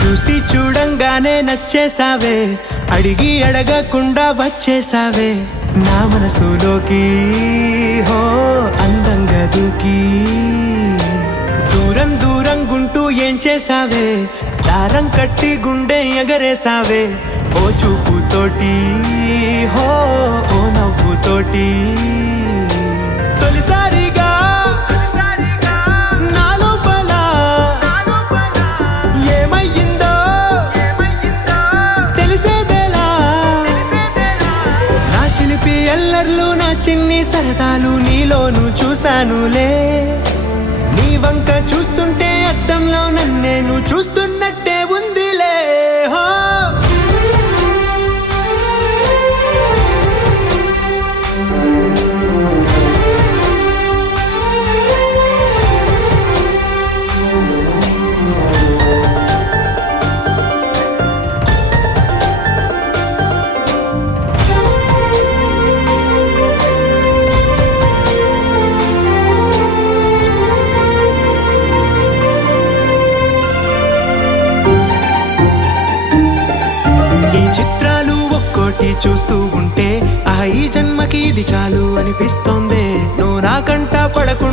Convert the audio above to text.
చూసి చూడంగానే నచ్చేసావే, అడిగి అడగకుండా వచ్చేసావే నా మనసులోకి. హో అందంగా దూకి దూరం దూరం గుంటూ ఏం చేసావే, దారం కట్టి గుండె ఎగరేసావే ఓ చూపుతోటి. హో ఓ నవ్వుతోటి తొలిసారిగా నా లోపల ఏమయ్యిందో తెలిసేదేలా. నా చిలిపి ఎల్లర్లు నా చిన్ని సరదాలు నీలోను చూశానులే. నీ వంక చూస్తుంటే అద్దంలో నన్నేను చూస్తున్నట్టే ఉందిలే. హో చిత్రాలు ఒక్కోటి చూస్తూ ఉంటే ఈ జన్మకి ఇది చాలు అనిపిస్తోంది. నువ్వు నా కంట పడకుండా